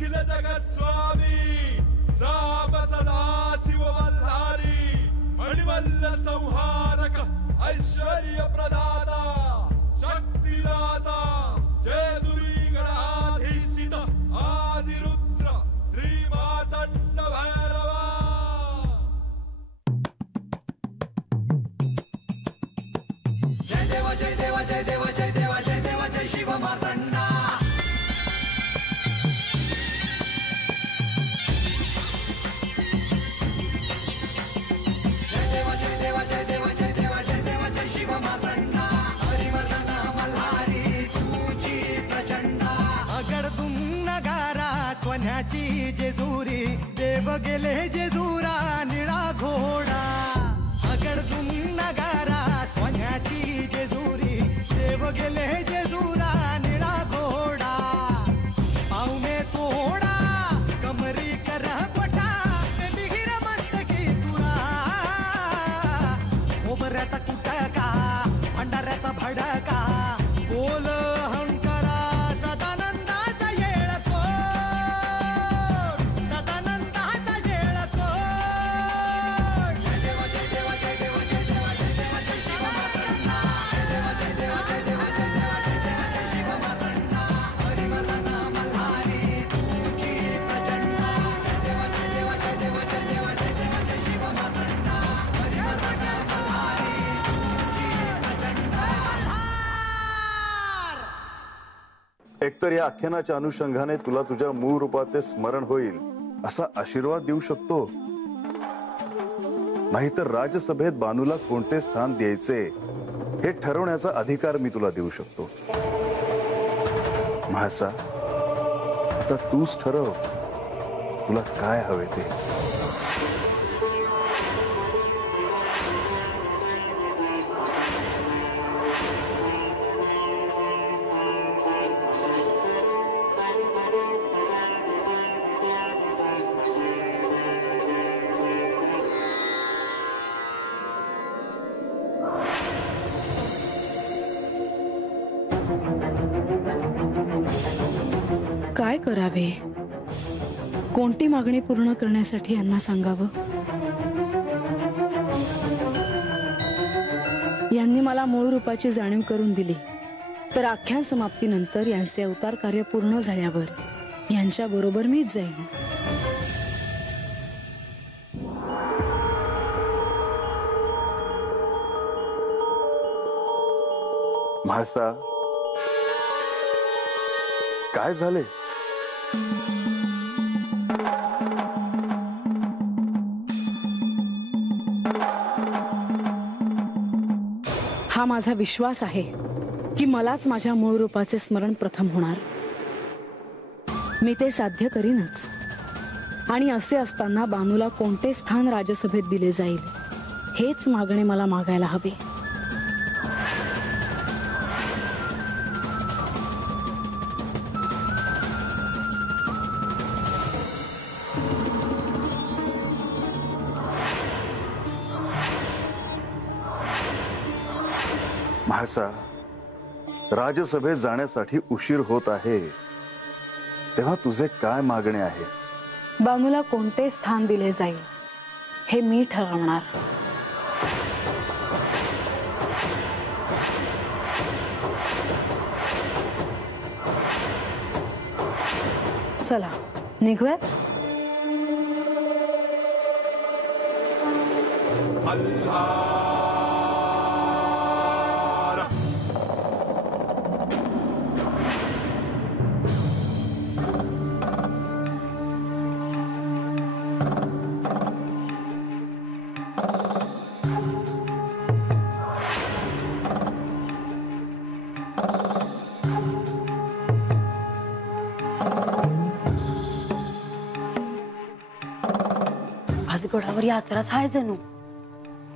अखिल जगस्वामी साम सदा शिव मल्हारी मणिमल्ल संहारक ऐश्वर्य प्रदाता शक्तिदाता जयदुरी गणाधीशित आदिरुद्र श्री मातंड भैरवा। जय देव जय देव जय देव जय देव जय देव जय शिव मातंडा। जय देव जय देव जय देव जय देव जय देव जय शिव मातंडा। हरिवर्धन मल्हारी तुझी प्रचंडा। अगडदुम नगारा सोन्याची जेजुरी देव गेले जेजुरा निळा घोडा। अगडदुम नगारा सोन्याची जेजुरी देव गेले जेजुरा निळा घोडा। पावने तोडा कमरी कर पटा बिगिर मस्तकी तुरा। खोबऱ्याचा कुटका भंडाऱ्याचा भडका बोल हंकरा सदानंदाचा येळकोट सदानंदाचा येळकोट। जय देव जय देव जय देव जय देव जय देव जय शिव मातंडा। जय देव जय देव जय देव जय देव जय देव जय शिव मातंडा। हरिवर्धन मल्हारी तुझी प्रचंडा। जय देव जय देव जय देव जय देव जय देव जय शिव मातंडा। हरिवर्धन मल्हारी तुझी प्रचंडा। एकतर या आख्यानाच्या अनुषंगाने तुला तुझ्या मूळ रूपाचे स्मरण होईल असा आशीर्वाद देऊ शकतो, नाहीतर राजसभेत बानूला कोणते स्थान द्यायचे हे ठरवण्याचा अधिकार मी तुला देऊ शकतो। म्हाळसा, आता तूच ठरव तुला काय हवे ते। काय करावे, कोणती मागणी पूर्ण करण्यासाठी यांना सांगावं। यांनी मला मूळ रूपाची जाणीव करून दिली, तर आख्यान समाप्तीनंतर यांचे अवतार कार्य पूर्ण झाल्यावर यांच्या बरोबर मीच जाईन। म्हाळसा, काय झाले? हा माझा विश्वास आहे की मलाच माझ्या मूळ रूपाचे स्मरण प्रथम होणार। मी ते साध्य करीनच। आणि असे असताना बानूला कोणते स्थान राजसभेत दिले जाईल हेच मागणे मला मागायला हवे। म्हाळसा, राजसभेत जाण्यासाठी उशीर होत आहे, तेव्हा तुझे काय मागणे आहे? बानूला कोणते स्थान दिले जाईल हे मी ठरवणार। चला निघूयात। आज गडावर यात्राच हाय जणू।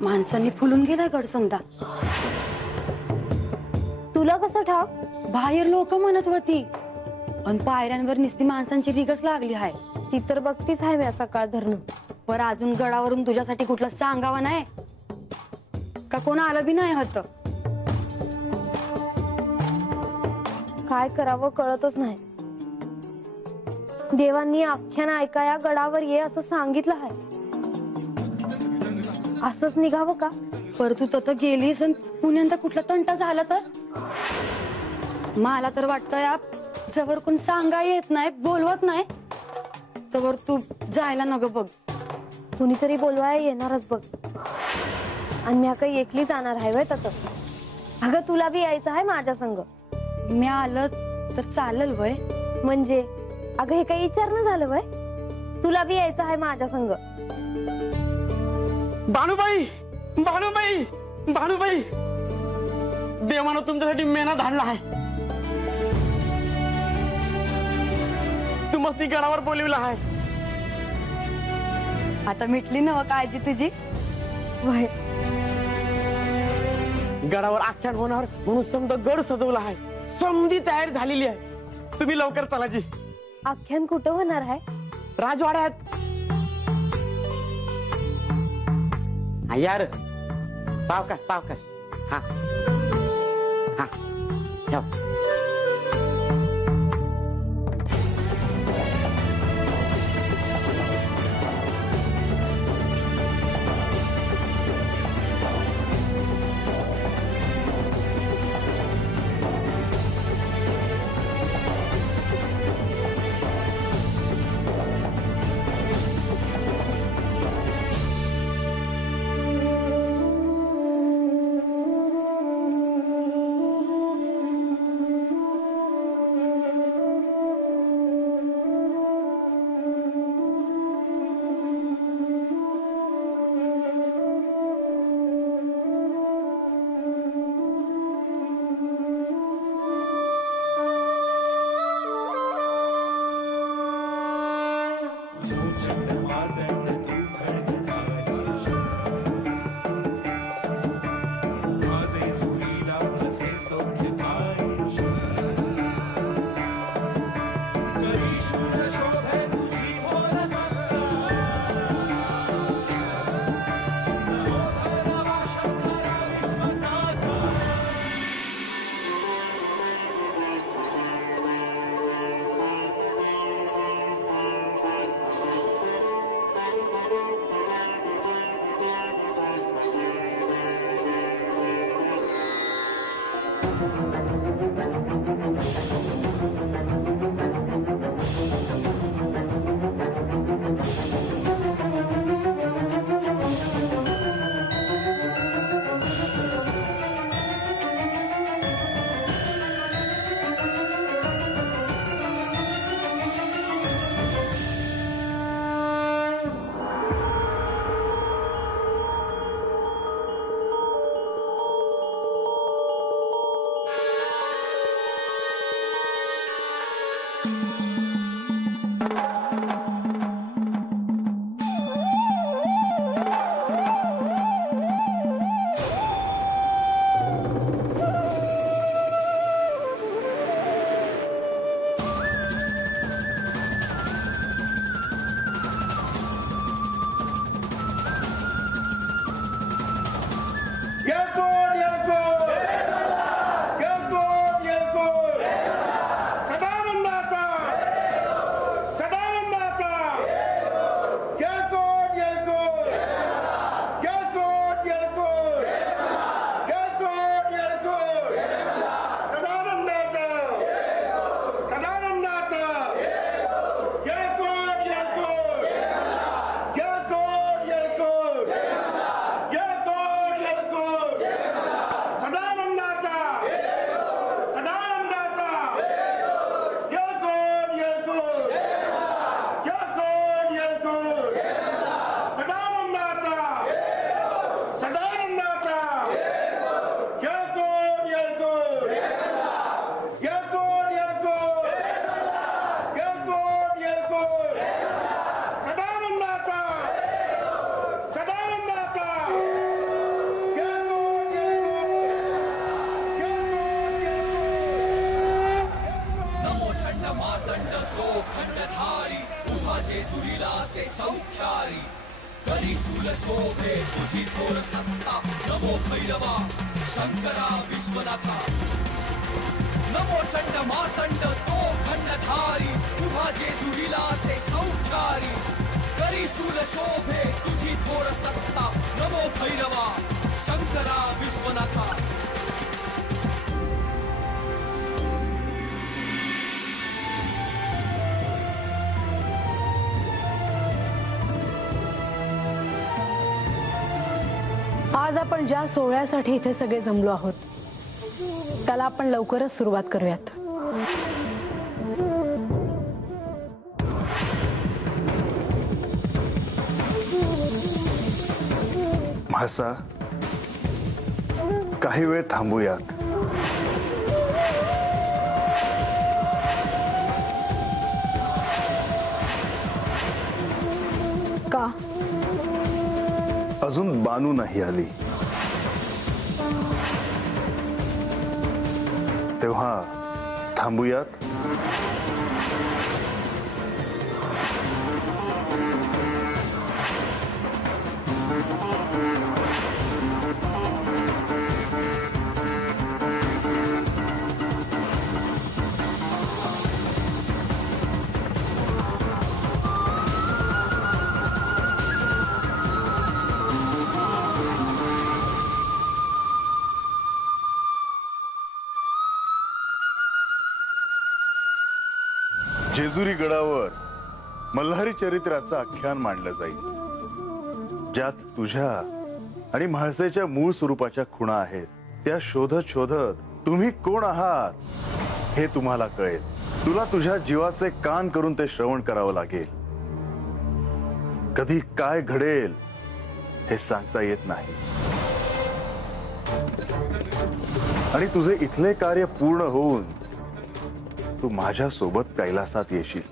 माणसांनी फुलून गेलाय गड समजा। तुला कसं ठाव? बाहेर लोक म्हणत होती, पण पायऱ्यांवर निस्ती माणसांची रिगस लागली हाय। ती तर बघतीच आहे मी सकाळ धरणं। पर अजून गडावरून तुझ्यासाठी कुठलं सांगावं नाही का? कोण आलं बी नाही होत। काय करावं कळतच नाही। देवांनी आख्यान ऐकाया गडावर ये असं सांगितलं आहे. असंच निघावं का? पर तू तर गेलीस आणि पुण्यांदा कुठला तंटा झाला तर मला तर वाटतंय जवळ कोण सांगा येत नाही बोलवत नाही तवर तू जायला नग बघ. कुणीतरी बोलवाय येणारच बघ. आणि मी काही एकली जाणार आहे वय तत. अगं तुला बी यायचं आहे माझ्या संग. मी आलं तर चालेल वय. म्हणजे अगं हे काही विचारणं झालं वय. तुला बी यायचं आहे माझ्या संग. भानुबाई भानुबाई भानुबाई देवानं तुमच्यासाठी मेहनत आणला आहे. तुम्हाला गडावर बोलवलं आहे. आता मिटली ना काळजी तुझी. वय गडावर आख्यान होणार म्हणून समजा गड सजवला आहे. समधी तयारी झालेली आहे. तुम्ही लवकर चला जी. आख्यान कुठं होणार आहे? राजवाड्यात. यार सावकाश सावकाश. हा हा ठेव. शोभे तुझी थोर सत्ता नमो भैरवा शंकरा विश्वनाथा नमो चंड मातंड तो खंडधारी तुझा जेजुरीला त्रिशूल शोभे तुझी थोर सत्ता नमो भैरवा शंकरा विश्वनाथा. आज आपण ज्या सोहळ्यासाठी इथे सगळे जमलो आहोत त्याला आपण लवकरच सुरुवात करूयात. म्हाळसा, काही वेळ थांबूयात. का? अजून बानू नाही आली, तेव्हा थांबूयात. जेजुरी गडावर मल्हारी चरित्राचं आख्यान मांडलं जाईल, ज्यात तुझ्या आणि म्हाळसेच्या मूळ स्वरूपाच्या खुणा आहेत. त्या शोधत शोधत तुम्ही कोण आहात हे तुम्हाला कळेल. तुला तुझ्या जीवाचे कान करून ते श्रवण करावं लागेल. कधी काय घडेल हे सांगता येत नाही. आणि तुझे इथले कार्य पूर्ण होऊन तू माझ्या सोबत कैलासात येशील.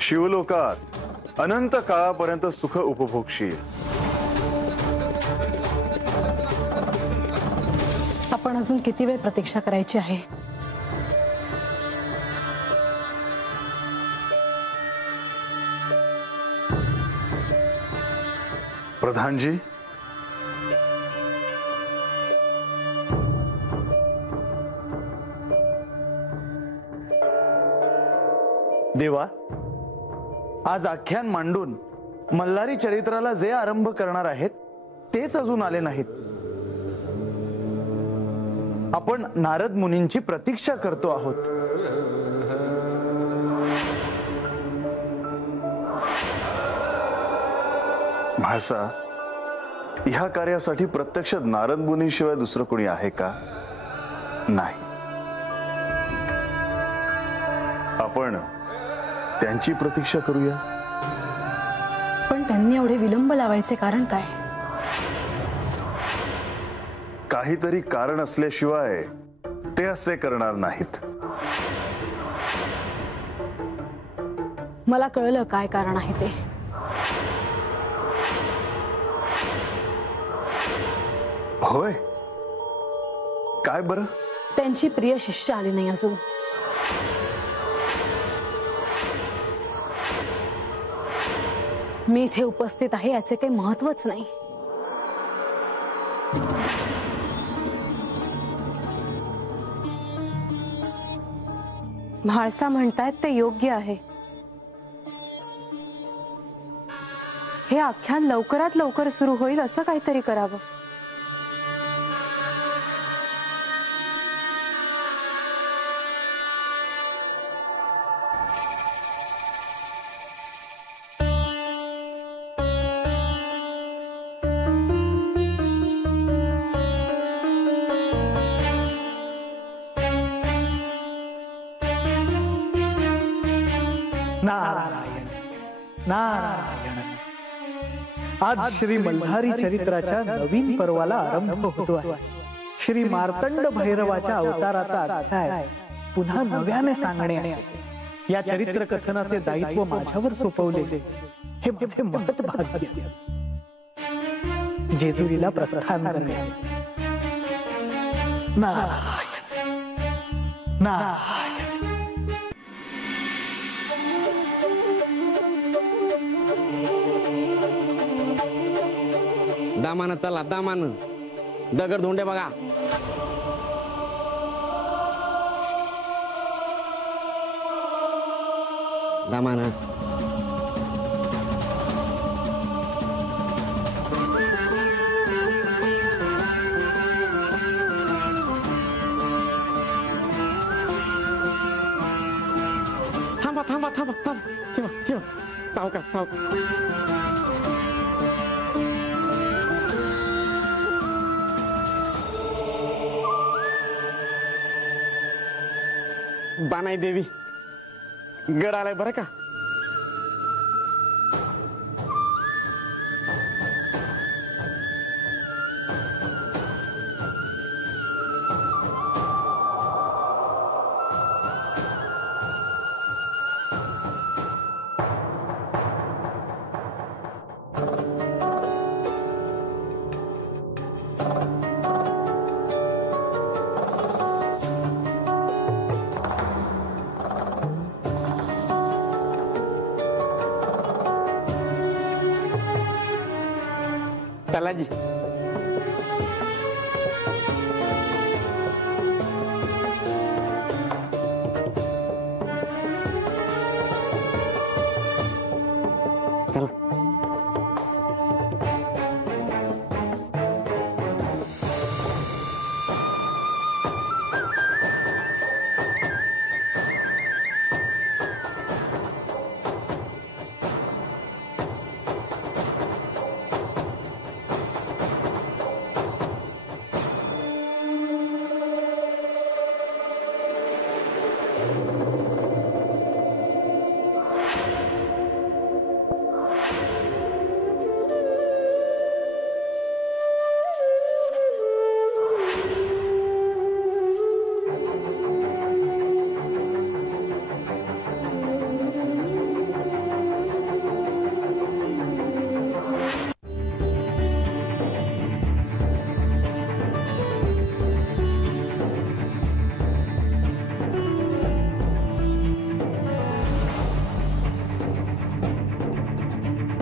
शिवलोकात अनंत काळापर्यंत सुख उपभोगशील. आपण अजून किती वेळ प्रतीक्षा करायची आहे? प्रधानजी, देवा, आज आख्यान मांडून मल्हारी चरित्राला जे आरंभ करणार आहेत तेच अजून आले नाहीत. आपण नारद मुनींची प्रतीक्षा करतो आहोत. म्हाळसा, ह्या कार्यासाठी प्रत्यक्ष नारद मुनीशिवाय दुसरं कोणी आहे का? नाही. आपण त्यांची प्रतीक्षा करूया. पण त्यांनी एवढे विलंब लावायचे कारण काय? काहीतरी कारण असल्याशिवाय ते असे करणार नाहीत. मला कळलं काय कारण आहे ते. होय, काय बरं? त्यांची प्रिय शिष्य आली नाही अजून. मी इथे उपस्थित आहे याचे काही महत्वच नाही. म्हाळसा म्हणतायत ते योग्य आहे. हे आख्यान लवकरात लवकर सुरू होईल असं काहीतरी करावं. नारायण नारायण. आज श्री मल्हारी चरित्राच्या नवीन पर्वाला आरंभ होतो आहे. श्री मार्तंड भैरवाच्या अवताराचा अध्याय पुन्हा नव्याने सांगणे. या चरित्र कथनाचे दायित्व माझ्यावर सोपवले हे माझे महत् भाग्य. जेजुरीला प्रस्थान करणे. नारायण नारायण. दामान चला, दामान दगड धोंडे बघा. दामान थांबा थांबा थांबा थांबा ठेवा ठेवा सावकाश सावकाश. बानाई देवी गड आलाय बरं का. तलाजी चला.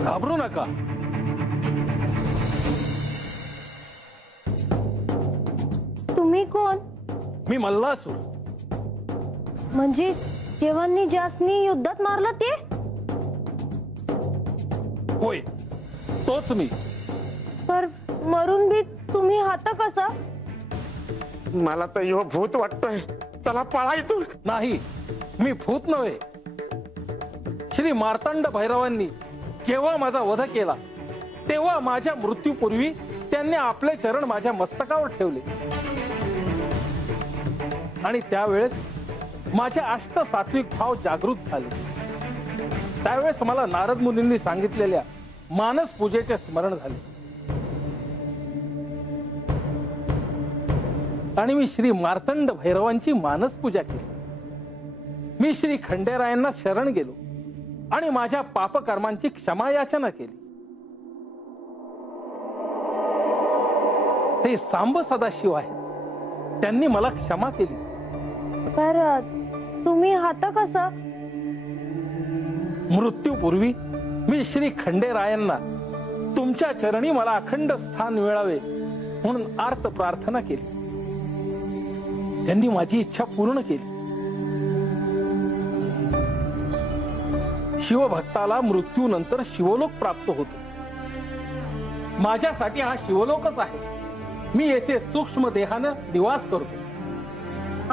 घाबरू नका. तुम्ही कोण? मी मल्लासूर. म्हणजे देवांनी ज्यासनी युद्धात मारलं ते? होय, तोच मी. पर मरून बी तुम्ही हात कसं? मला तर यो भूत वाटतोय. चला पळा इथून. नाही, मी भूत नव्हे. श्री मार्तंड भैरवांनी जेव्हा माझा वध केला तेव्हा माझ्या मृत्यूपूर्वी त्यांनी आपले चरण माझ्या मस्तकावर ठेवले आणि त्यावेळेस माझे अष्ट सात्विक भाव जागृत झाले. त्यावेळेस मला नारद मुनींनी सांगितलेल्या मानस पूजेचे स्मरण झाले आणि मी श्री मार्तंड भैरवांची मानस पूजा केली. मी श्री खंडेरायांना शरण गेलो आणि माझ्या पापकर्मांची क्षमा याचना केली. ते सांब सदाशिव आहेत, त्यांनी मला क्षमा केली. पर तुम्ही हात कसं? मृत्यूपूर्वी मी श्री खंडेरायांना तुमच्या चरणी मला अखंड स्थान मिळावे म्हणून आर्त प्रार्थना केली. त्यांनी माझी इच्छा पूर्ण केली. शिवभक्ताला मृत्यूनंतर शिवलोक प्राप्त होतो. माझ्यासाठी हा शिवलोकच आहे. मी येथे सूक्ष्म देहानं निवास करतो.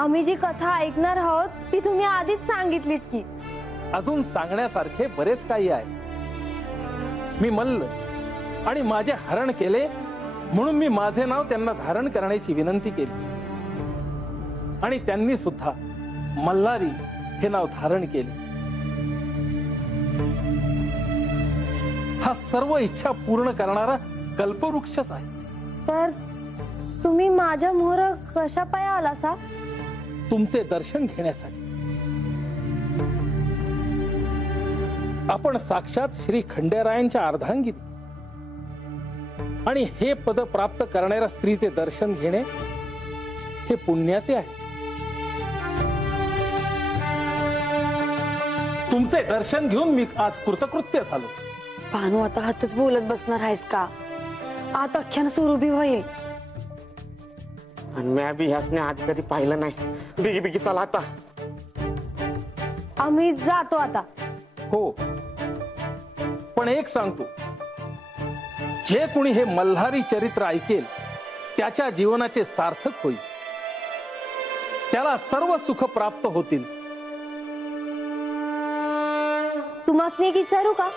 आम्ही जी कथा ऐकणार आहोत ती तुम्ही आधीच सांगितलीत की. अजून सांगण्यासारखे बरेच काही आहे. मी मल्ल आणि माझे हरण केले म्हणून मी माझे नाव त्यांना धारण करण्याची विनंती केली आणि त्यांनी सुद्धा मल्हारी हे नाव धारण केले. हा सर्व इच्छा पूर्ण करणारा कल्पवृक्षच आहे. तर तुम्ही माझ्या मोहर कशा पाया आलासा? तुमचे दर्शन घेण्यासाठी. आपण साक्षात श्री खंडेरायांच्या अर्धांगिनी आणि हे पद प्राप्त करणाऱ्या स्त्रीचे दर्शन घेणे हे पुण्याचे आहे. तुमचे दर्शन घेऊन मी आज कृतकृत्य झालो. भानू आता हातच बोलत बसणार आहेस का? आता अख्यान सुरू बी होईल. आणि मी बी ह्यासने आधी कधी पाहिलं नाही. बिगी बिगी चला आता. आम्ही जातो आता. हो, पण एक सांगतो, जे कोणी हे मल्हारी चरित्र ऐकेल त्याच्या जीवनाचे सार्थक होईल. त्याला सर्व सुख प्राप्त होतील तुम्हासनी एक विचारू का?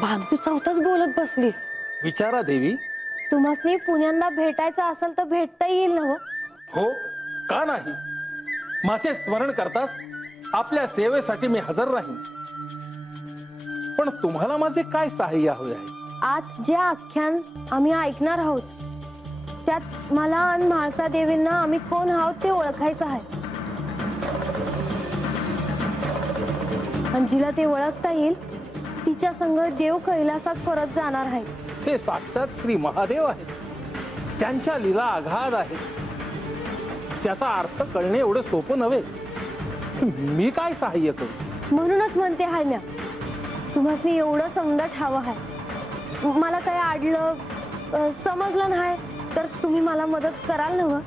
भानू तू चौथाच बोलत बसलीस. विचारा देवी. तुम्हासनी पुण्यांदा भेटायचं असेल तर भेटता येईल ना? हो, का नाही? माझे स्मरण करतास आपल्या सेवेसाठी मी हजर राहीन. पण तुम्हाला माझे काय सहाय्य हवे आहे? आज जे आख्यान आम्ही ऐकणार आहोत त्यात मला आणि म्हाळसा देवींना आम्ही कोण आहोत ते ओळखायचं आहे. आणि जिला ते ओळखता येईल तिच्या संग देव कैलासात परत जाणार आहे. ते साक्षात श्री महादेव आहेत. त्यांच्या लीला आघाद आहेत. त्याचा अर्थ कळणे एवढं सोपं नव्हे. मी काय सहाय्य करू? म्हणूनच म्हणते हाय म्या, तुम्हासनी एवढं समजत हवं आहे. मला काय आडलं समजलं नाही तर तुम्ही मला मदत कराल ना?